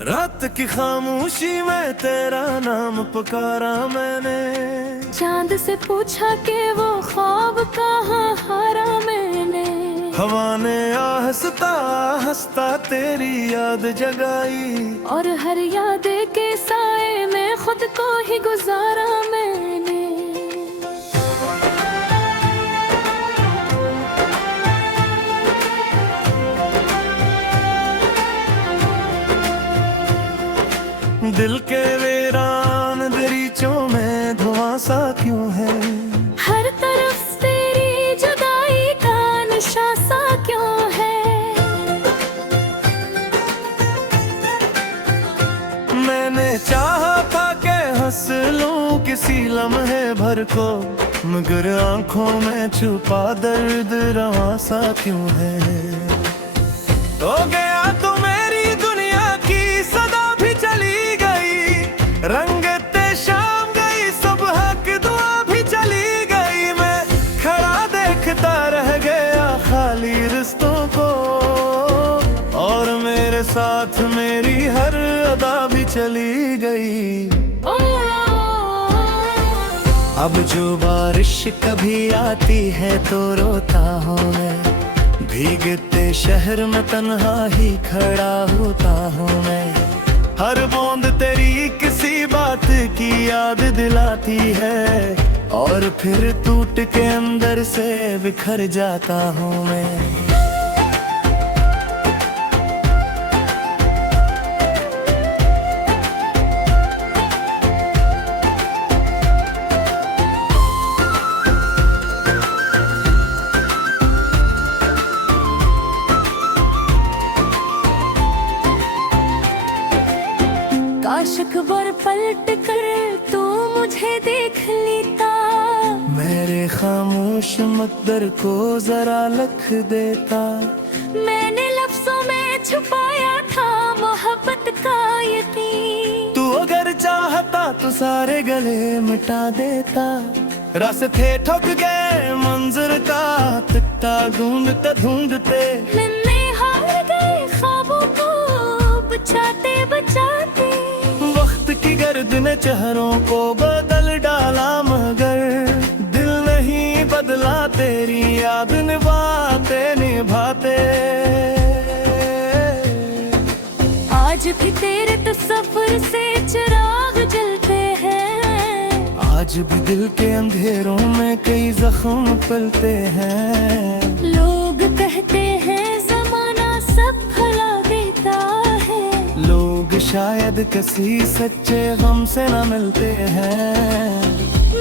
रात की खामोशी में तेरा नाम पुकारा मैंने। चांद से पूछा कि वो ख्वाब कहाँ हारा मैंने। हवा ने आहस्ता हंसता तेरी याद जगाई। और हर याद के साए में खुद को ही गुजारा मैंने। दिल के वीरान दरीचों में धुआं सा क्यों है। हर तरफ तेरी जुदाई का नशा सा क्यों है। मैंने चाहा था कि हंस लूं किसी लम्हे भर को, मगर आंखों में छुपा दर्द रवां सा क्यों है। हो गया तो मेरी दुनिया की सदा भी चली गई। रंगते शाम गई सब हक दुआ भी चली गई। मैं खड़ा देखता रह गया खाली रिश्तों को, और मेरे साथ मेरी हर अदा भी चली गई। अब जो बारिश कभी आती है तो रोता हूँ मैं। भीगते शहर में तन्हा ही खड़ा होता हूँ मैं। हर बूंद तेरी किसी बात की याद दिलाती है, और फिर टूट के अंदर से बिखर जाता हूँ मैं। काश अखबार पलट कर तू मुझे देख लेता। मेरे खामोश मकदर को जरा लिख देता। मैंने लफ्जों में छुपाया था मोहब्बत का यकीन। तू अगर चाहता तो सारे गले मिटा देता। रास्ते ठुक गए मंजर का तिकता ढूंढते ढूंढते। मैंने हार गए ख्वाबों को बचाते बचाते। वक्त की गर्द ने चेहरों को बदल डाला, मगर दिल नहीं बदला तेरी याद निभाते निभाते। आज भी तेरे तस्वीर से चिराग जलते हैं। आज भी दिल के अंधेरों में कई जख्म पलते हैं। लोग कहते हैं जमाना सब भुला देता है। लोग शायद किसी सच्चे गम से न मिलते हैं।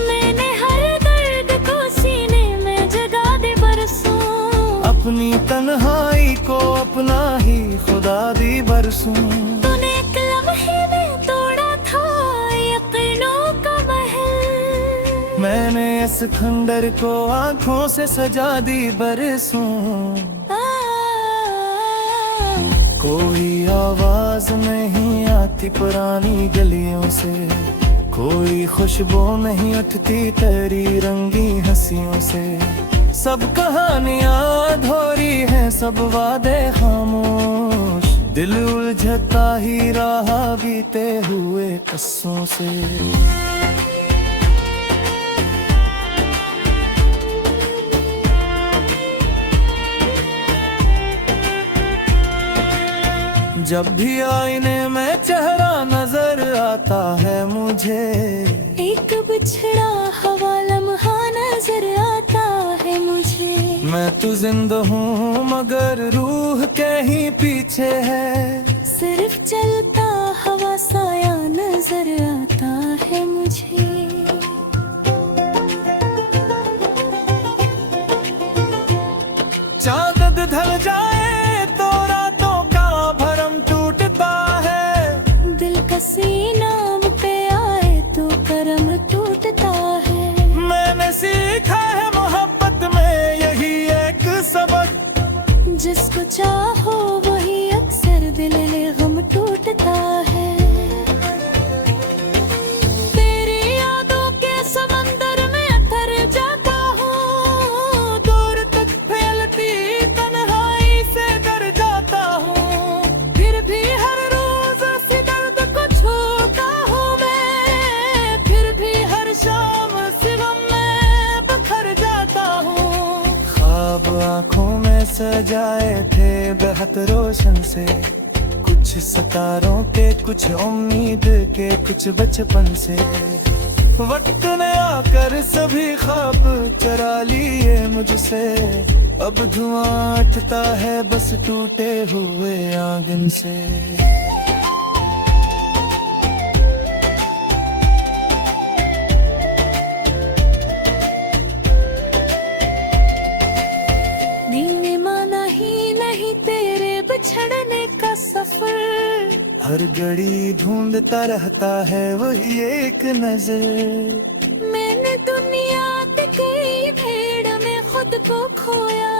मैंने हर दर्द को सीने में जगा दे बरसों। अपनी तन्हाई को अपना ही खुदा दी बरसूं। तूने एक लम्हे में तोड़ा था यकीनों का महल। मैंने इस खंडर को आंखों से सजा दी बरसों। कोई आवाज नहीं आती पुरानी गलियों से। कोई खुशबू नहीं उठती तेरी रंगी हंसियों से। सब कहानियां अधूरी हैं सब वादे खामोश। दिल उलझता ही रहा बीते हुए किस्सों से। जब भी आईने में चेहरा नजर आता है मुझे। एक बिछड़ा हवा लम्हा नजर आता है मुझे। मैं तो जिंदा हूँ मगर रूह के ही पीछे है। सिर्फ चलता हवा साया नजर आता है मुझे। चांद ढल जाए तो रातों का भरम टूटता है। दिल का सीना पे आए तो करम टूटता है। मैंने सीखा है मोहब्बत में यही एक सबक। जिसको चाहो वही अक्सर दिल ले गम टूटता है। तेरी यादों के समंदर में अतर जाता हूँ। दूर तक फैलती तन्हाई से डर जाता हूँ। फिर भी हर रोज में सजाए थे बेहद रोशन से, कुछ सितारों के, कुछ उम्मीद के, कुछ बचपन से। वक्त ने आकर सभी ख्वाब चरा लिए मुझसे, अब धुआं उठता है बस टूटे हुए आंगन से। नीने माना ही नहीं तेरे बिछड़ने का सफर, हर घड़ी ढूंढता रहता है वही एक नजर। मैंने दुनिया की भीड़ में खुद को खोया,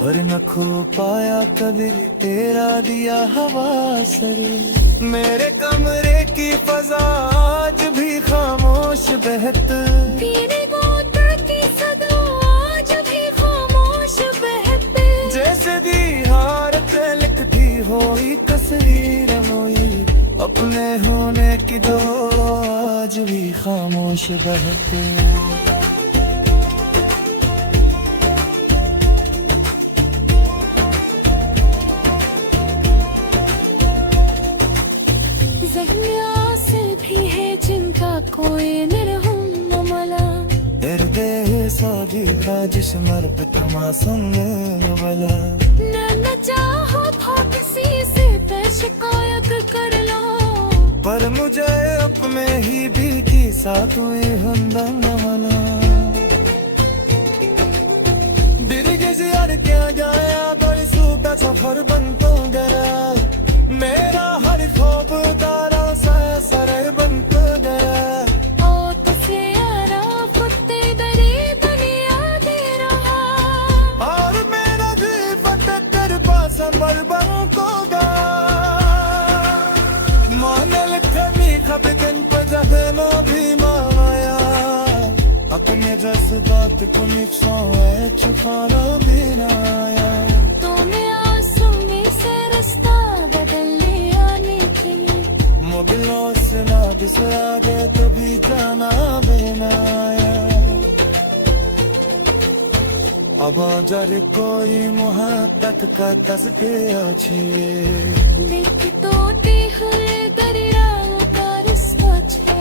पर न खो पाया कभी तेरा दिया हवा सर। मेरे कमरे की फजा आज भी खामोश बहत, तेरे बोतल की सदा आज भी खामोश बहते। जैसे दीवार पे लिखती हुई तस्वीर हुई, अपने होने की दो आज भी खामोश बहते। जख्मियों से भी है जिनका कोई निर्हम मला, हृदय साधी राजिश मर्द तमासंग वाला। न चाहो तो किसी से पे शिकायत कर लो, पर मुझे अपने ही बीती साथ हुई हंदन वाला। दिर्गिज यार क्या गया बड़ी सूबा सफर बन तो गया, मेरा हर ख्वाब तारा सा सरे बन तो गया। ओ तुझे यारा फुत्ते दरी दुनिया दे रहा, और मेरा भी फटक कर पास मर बन को गया। मानल कमी खबकन पर जहनो भी माया, अपने जज्बात को निचोए छुपाना भी ना आया। तूने आंसू में से रास्ता बदल लिया लेकिन, मोबिलों से ना बिसरा गए तो भी जाना बिना आया। अब जर कोई मोहब्बत का तस्वीर अच्छी, देख तोती हुए दरियाओं का रिश्ता छे।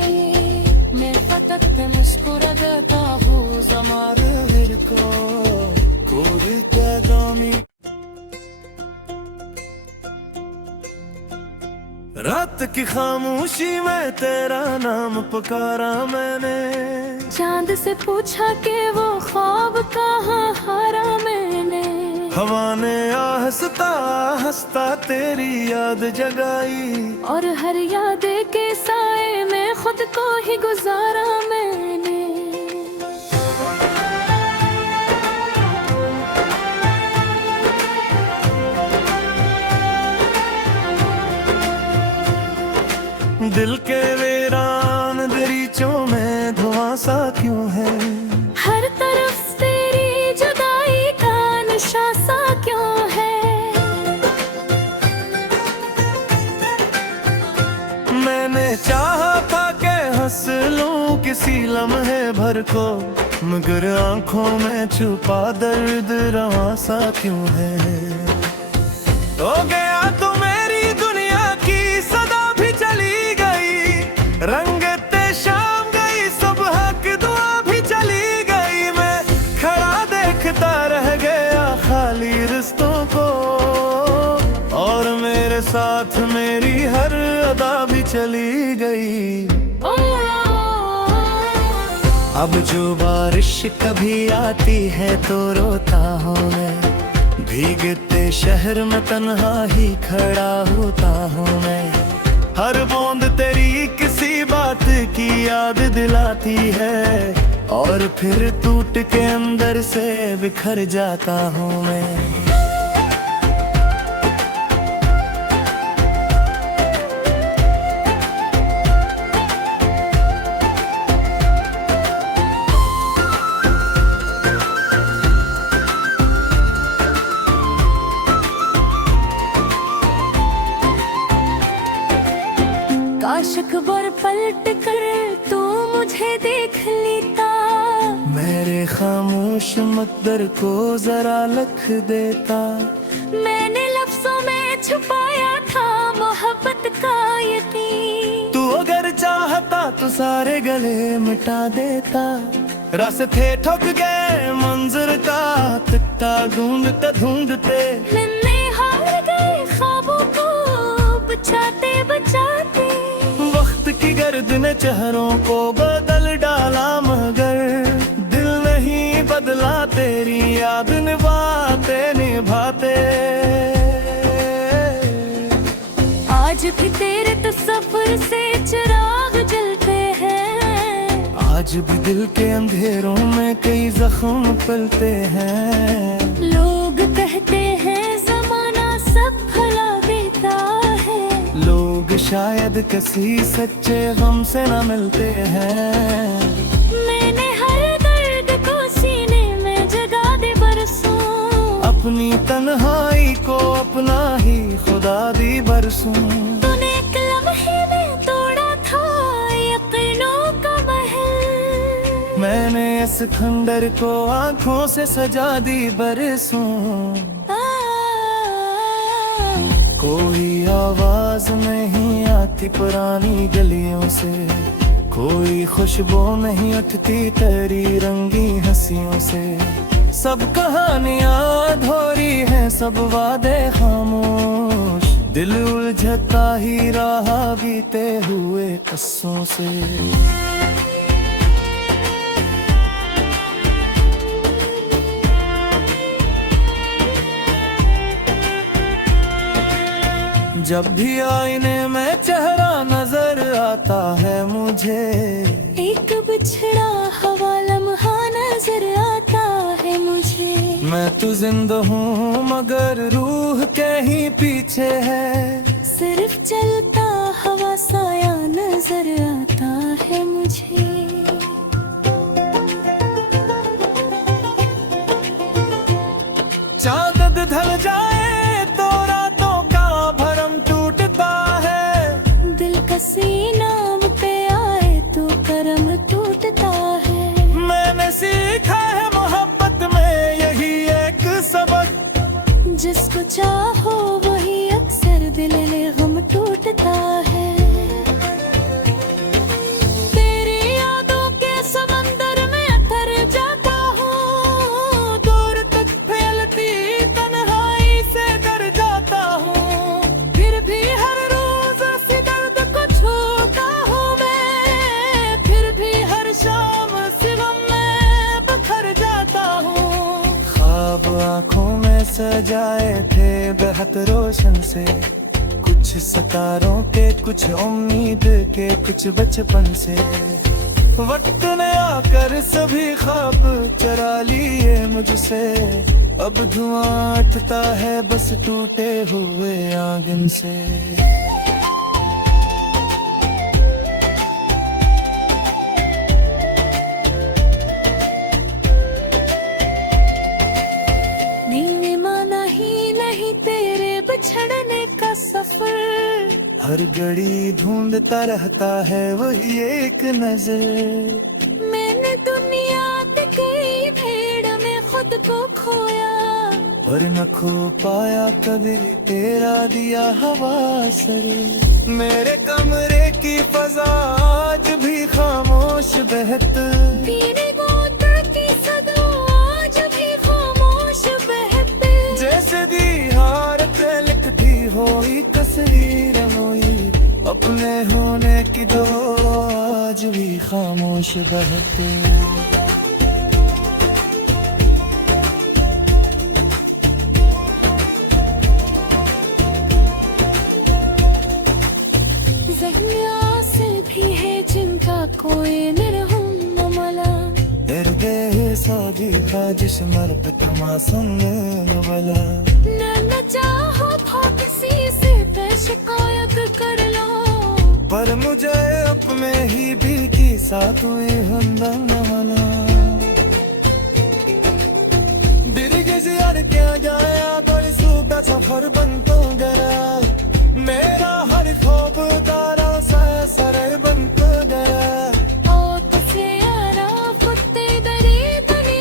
मैं फकत मुस्कुरा देता हूँ हमारे दिल को कोई कैदामी। रात की खामोशी में तेरा नाम पुकारा मैंने, चांद से पूछा कि वो ख्वाब कहाँ हारा मैंने। हवा ने आहस्ता हंसता तेरी याद जगाई, और हर याद के साए में खुद को ही गुजारा मैंने। दिल के वीरान दरीचों में धुआं सा क्यों है, हर तरफ तेरी जुदाई का नशा सा क्यों है। मैंने चाहा था कि हंस लूं किसी लम्हे भर को, मगर आंखों में छुपा दर्द रवां सा क्यों है। हो गया तो मेरी दुनिया की सदा भी चली गई, रंगते शाम गई सुबह की दुआ भी चली गई। मैं खड़ा देखता रह गया खाली रिश्तों को, और मेरे साथ मेरी हर अदा भी चली गई। अब जो बारिश कभी आती है तो रोता हूँ मैं, भीगते शहर में तन्हा ही खड़ा होता हूँ मैं। हर बूंद तेरी किसी बात की याद दिलाती है, और फिर टूट के अंदर से बिखर जाता हूँ मैं। काश अकबर पलट कर तू मुझे देख लेता, मेरे खामोश मकदर को जरा लख देता। मैंने लफ्जों में छुपाया था मोहब्बत का यकीन। तू अगर चाहता तो सारे गले मिटा देता। रास्ते ठुक गए मंजर का तकता ढूंढते ढूंढते। मैंने हार गए ख्वाबों को बचाते बचाते। वक्त की गर्द ने चेहरों को बदल डाला मगर दिल नहीं बदला तेरी याद निभाते निभाते। आज भी तेरे तस्वीर से चिराग जलते हैं। आज भी दिल के अंधेरों में कई जख्म पलते हैं। लोग कहते हैं जमाना सब भुला देता है। लोग शायद किसी सच्चे गम से न मिलते हैं। मैंने हर दर्द को सीने में जगा दे बरसों। अपनी तन्हाई को अपना ही खुदा दी बरसूं। तूने एक लम्हे में तोड़ा था यकीनों का महल। मैंने इस खंडर को आंखों से सजा दी बरसों। कोई आवाज नहीं आती पुरानी गलियों से। कोई खुशबू नहीं उठती तेरी रंगी हंसियों से। सब कहानियां अधूरी हैं सब वादे खामोश। दिल उलझता ही रहा बीते हुए कस्सों से। जब भी आईने में चेहरा नजर आता है मुझे। एक बिछड़ा हवा लम्हा नजर आता है मुझे। मैं तो जिंदा हूँ मगर रूह के ही पीछे है। सिर्फ चलता हवा साया नजर आता है मुझे। चांद ढल जाए तो रातों का भरम टूटता है। दिल का सीनाम पे आए तो करम टूटता है। मैंने सीखा है मोहब्बत में यही एक सबक। जिसको चाहो वही अक्सर दिल ले गम टूटता है। तेरी यादों के समंदर में अतर जाता हूँ। दूर तक फैलती तन्हाई से डर जाता हूँ। फिर भी हर रोज इसी दर्द को छूता हूँ मैं। फिर भी हर शाम सिवा मैं बखर जाता हूँ। ख्वाब आँखों में सजाए थे बेहद रोशन से। कुछ सितारों के कुछ उम्मीद के कुछ बचपन से। वक्त ने आकर सभी ख्वाब चरा लिए मुझसे। अब धुआं उठता है बस टूटे हुए आंगन से। नीने माना ही नहीं तेरे बिछड़ने का सफर। हर घड़ी ढूंढता रहता है वही एक नजर। मैंने दुनिया की भीड़ में खुद को खोया। पर न खो पाया कभी तेरा दिया हवा सर। मेरे कमरे की फजा आज भी खामोश बहत। पीने बोतल की सदा आज भी खामोश बहते। जैसे दीवार लिखती हुई तस्वीर हुई। अपने होने की दो आज भी खामोश बहते। जहनिया से भी है जिनका कोई निर्हम न मला। तेरे सादी का जिस्म तमासम वाला। न चाहो तो किसी से शिकायत कर लो। पर मुझे अपने ही भी की साथ हुई हंदम वाला। दिल यार क्या जाया कोई सूबा सफर बन तो गया। मेरा हर ख्वाब तारा सा सर बन तो गया। ओ तुझे यारा फुत्ते दरी दुनिया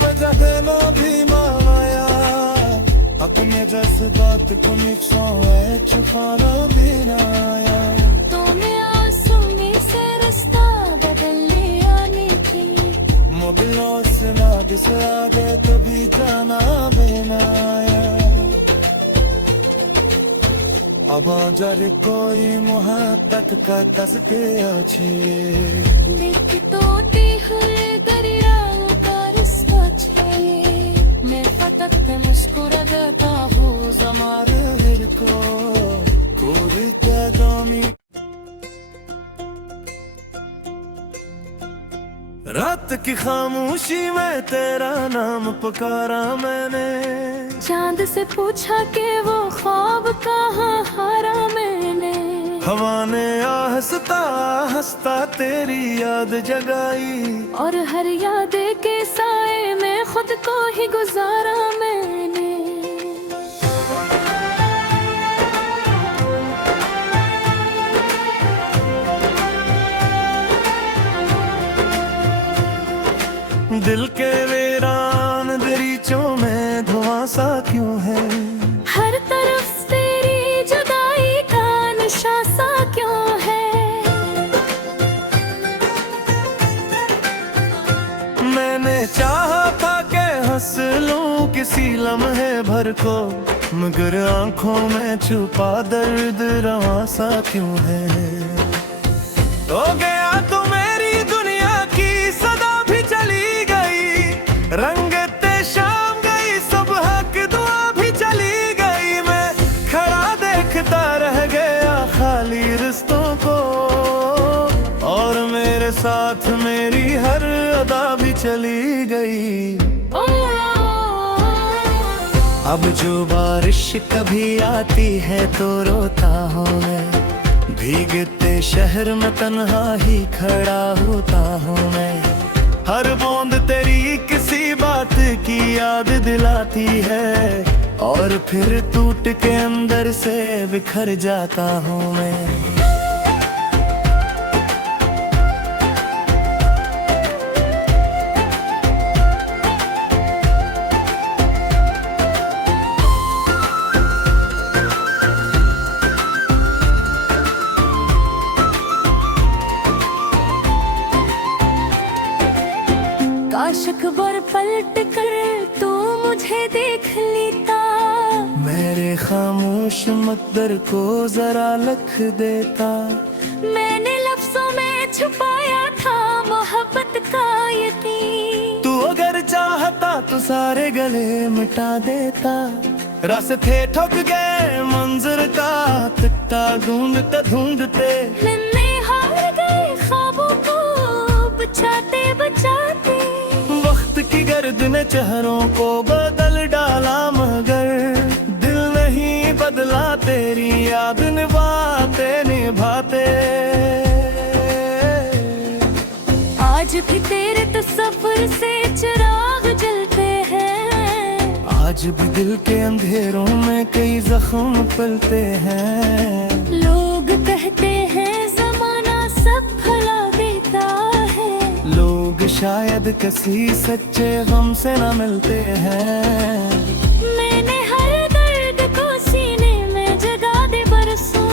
पजहनो भी माया अपने जज्बात को निकसाए छुपाना भी ना आया तूने आंसू में से रास्ता बदल लिया नीचे मोबिलों से नाद से आगे तभी जाना बिना आया अब जर कोई मोहब्बत का तस्वीर अच्छी देख टूटी हुई दरियाओं का रास्ता चाहिए मैं फटक पे मुस्कुरा देता हूँ हमारे दिल को पूरी कदमी रात की खामोशी में तेरा नाम पुकारा मैंने चांद से पूछा कि वो ख्वाब कहाँ हारा मैंने हवा ने आहस्ता हंसता तेरी याद जगाई और हर याद के साए में खुद को ही गुजारा मैंने दिल के वीरान दरीचों में धुआं सा क्यों है हर तरफ तेरी जुदाई का नशा सा क्यों है मैंने चाहा था कि हंस लूं किसी लम्हे भर को मगर आंखों में छुपा दर्द रवां सा क्यों है हो गया तो मेरी दुनिया की सदा भी चली गई रंगते शाम गई सुबह की दुआ भी चली गई मैं खड़ा देखता रह गया खाली रिश्तों को और मेरे साथ मेरी हर अदा भी चली गई अब जो बारिश कभी आती है तो रोता हूँ मैं भीगते शहर में तन्हा ही खड़ा होता हूँ मैं हर बूंद तेरी किसी बात की याद दिलाती है और फिर टूट के अंदर से बिखर जाता हूँ मैं काश अकबर पलट कर तू मुझे देख लेता मेरे खामोश मकदर को जरा लिख देता मैंने लफ्जों में छुपाया था मोहब्बत का यकीन तू अगर चाहता तो सारे गले मिटा देता रास्ते ठुक गए मंजर का तकता ढूंढते ढूंढते मैंने हार गए ख्वाबों को बचाते बचाते वक्त की गर्द ने चेहरों को बदल डाला मगर दिल नहीं बदला तेरी याद निभाते निभाते आज भी तेरे तस्वीर से चिराग जलते हैं आज भी दिल के अंधेरों में कई जख्म पलते हैं लोग कहते हैं जमाना सब भुला देता है लोग शायद किसी सच्चे गम से न मिलते हैं मैंने हर दर्द को सीने में जगा दे बरसों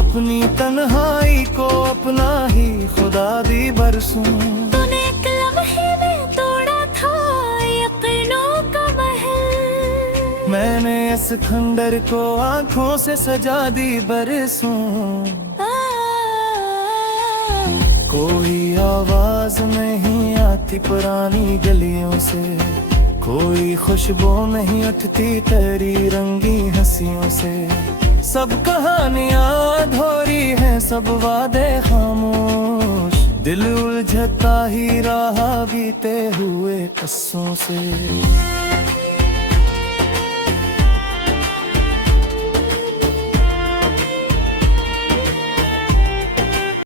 अपनी तन्हाई को अपना ही खुदा दी बरसों तूने एक लम्हे में तोड़ा था यकीनों का महल मैंने इस खंडर को आंखों से सजा दी बरसों कोई आवाज नहीं आती पुरानी गलियों से कोई खुशबू नहीं उठती तेरी रंगी हंसियों से सब कहानियां अधूरी हैं सब वादे खामोश दिल उलझता ही रहा बीते हुए कस्सों से